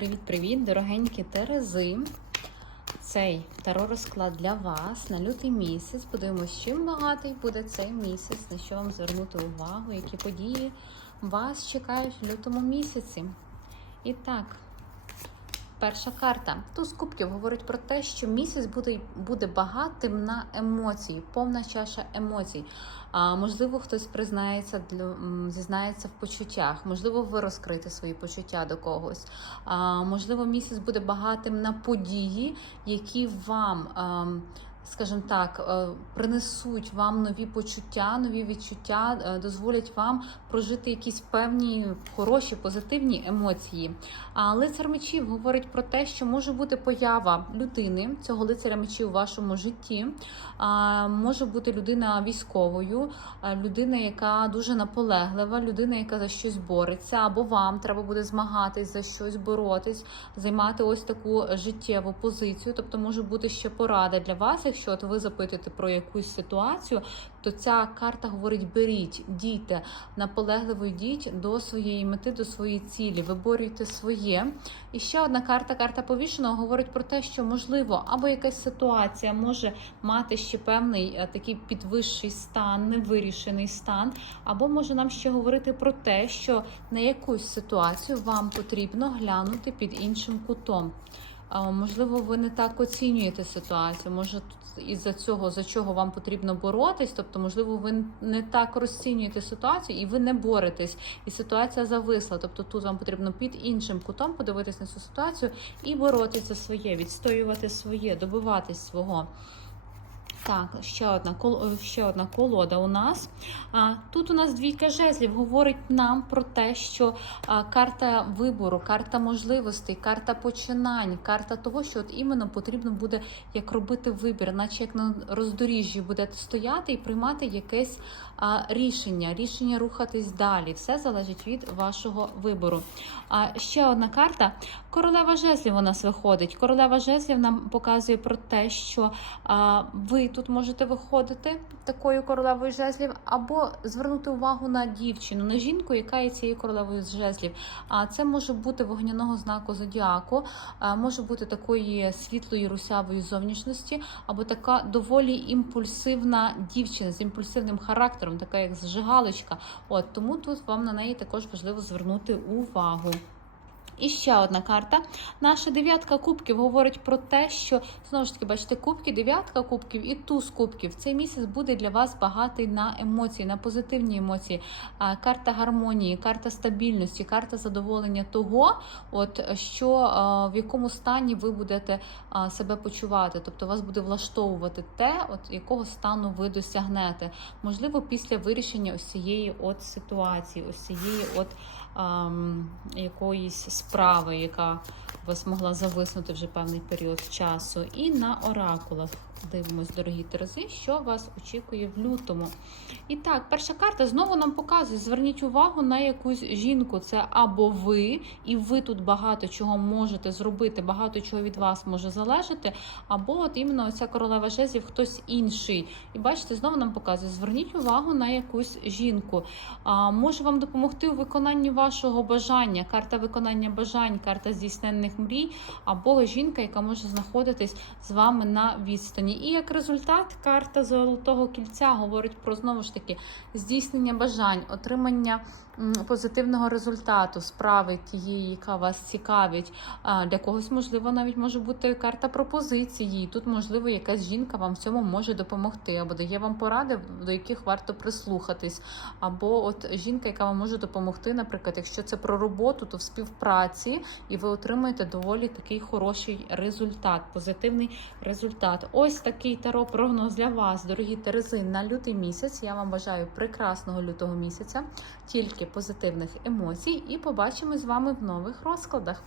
привіт-привіт, дорогенькі Терези. Цей таро розклад для вас на лютий місяць. Подивимось, чим багатий буде цей місяць, на що вам звернути увагу, які події вас чекають в лютому місяці. І так, перша карта. Туз кубків говорить про те, що місяць буде, буде багатим на емоції, повна чаша емоцій. А, можливо, хтось признається для зізнається в почуттях, можливо, ви розкрите свої почуття до когось. А, можливо, місяць буде багатим на події, які вам. ем, Скажімо так, е, принесуть вам нові почуття, нові відчуття, е, дозволять вам прожити якісь певні хороші, позитивні емоції. А лицар мечів говорить про те, що може бути поява людини, цього лицаря мечів у вашому житті. Може бути людина військовою, людина, яка дуже наполеглива, людина, яка за щось бореться, або вам треба буде змагатись за щось, боротись, займати ось таку життєву позицію. Тобто може бути ще порада для вас, якщо от ви запитуєте про якусь ситуацію, то ця карта говорить: беріть, дійте, наполегливо йдіть до своєї мети, до своєї цілі, виборюйте своє. І ще одна карта, карта повішеного, говорить про те, що можливо, або якась ситуація може мати ще певний е, такий підвищий стан, невирішений стан, або може нам ще говорити про те, що на якусь ситуацію вам потрібно глянути під іншим кутом. Можливо, ви не так оцінюєте ситуацію. Може, із-за цього, за чого вам потрібно боротись, тобто, можливо, ви не так розцінюєте ситуацію і ви не боретесь, і ситуація зависла. Тобто тут вам потрібно під іншим кутом подивитись на цю ситуацію і боротися своє, відстоювати своє, добиватись свого. Так, ще одна кол- ще одна колода у нас. Тут у нас двійка жезлів говорить нам про те, що карта вибору, карта можливостей, карта починань, карта того, що от іменно потрібно буде як робити вибір, наче як на роздоріжжі будете стояти і приймати якесь рішення, рішення рухатись далі. Все залежить від вашого вибору. А ще одна карта королева жезлів у нас виходить. Королева жезлів нам показує про те, що ви тут можете виходити такою королевою жезлів, або звернути увагу на дівчину, на жінку, яка є цією королевою жезлів. А це може бути вогняного знаку зодіаку, може бути такої світлої русявої зовнішності, або така доволі імпульсивна дівчина з імпульсивним характером, така як зжигалочка. От тому тут вам на неї також важливо звернути увагу. І ще одна карта. Наша дев'ятка кубків говорить про те, що знову ж таки, бачите, кубки, дев'ятка кубків і туз кубків. Цей місяць буде для вас багатий на емоції, на позитивні емоції. Карта гармонії, карта стабільності, карта задоволення того, от що в якому стані ви будете себе почувати. Тобто вас буде влаштовувати те, от якого стану ви досягнете. Можливо, після вирішення ось цієї от ситуації, ось цієї от якоїсь справи, яка вас могла зависнути вже певний період часу. І на оракулах дивимось, дорогі Терези, що вас очікує в лютому. І так, перша карта знову нам показує: зверніть увагу на якусь жінку. Це або ви, і ви тут багато чого можете зробити, багато чого від вас може залежати, або от іменно оця королева жезлів хтось інший. І бачите, знову нам показує: зверніть увагу на якусь жінку. А, може вам допомогти у виконанні вашого бажання. Карта виконання бажань, карта здійсненних мрій, або жінка, яка може знаходитись з вами на відстані. І як результат, карта золотого кільця говорить про знову ж таки здійснення бажань, отримання позитивного результату, справи тієї, яка вас цікавить. Для когось, можливо, навіть може бути карта пропозиції. Тут, можливо, якась жінка вам в цьому може допомогти, або дає вам поради, до яких варто прислухатись. Або от жінка, яка вам може допомогти, наприклад, якщо це про роботу, то в співпраці, і ви отримаєте доволі такий хороший результат, позитивний результат. Ось такий таро прогноз для вас, дорогі Терези, на лютий місяць. Я вам бажаю прекрасного лютого місяця, тільки позитивних емоцій, і побачимось з вами в нових розкладах.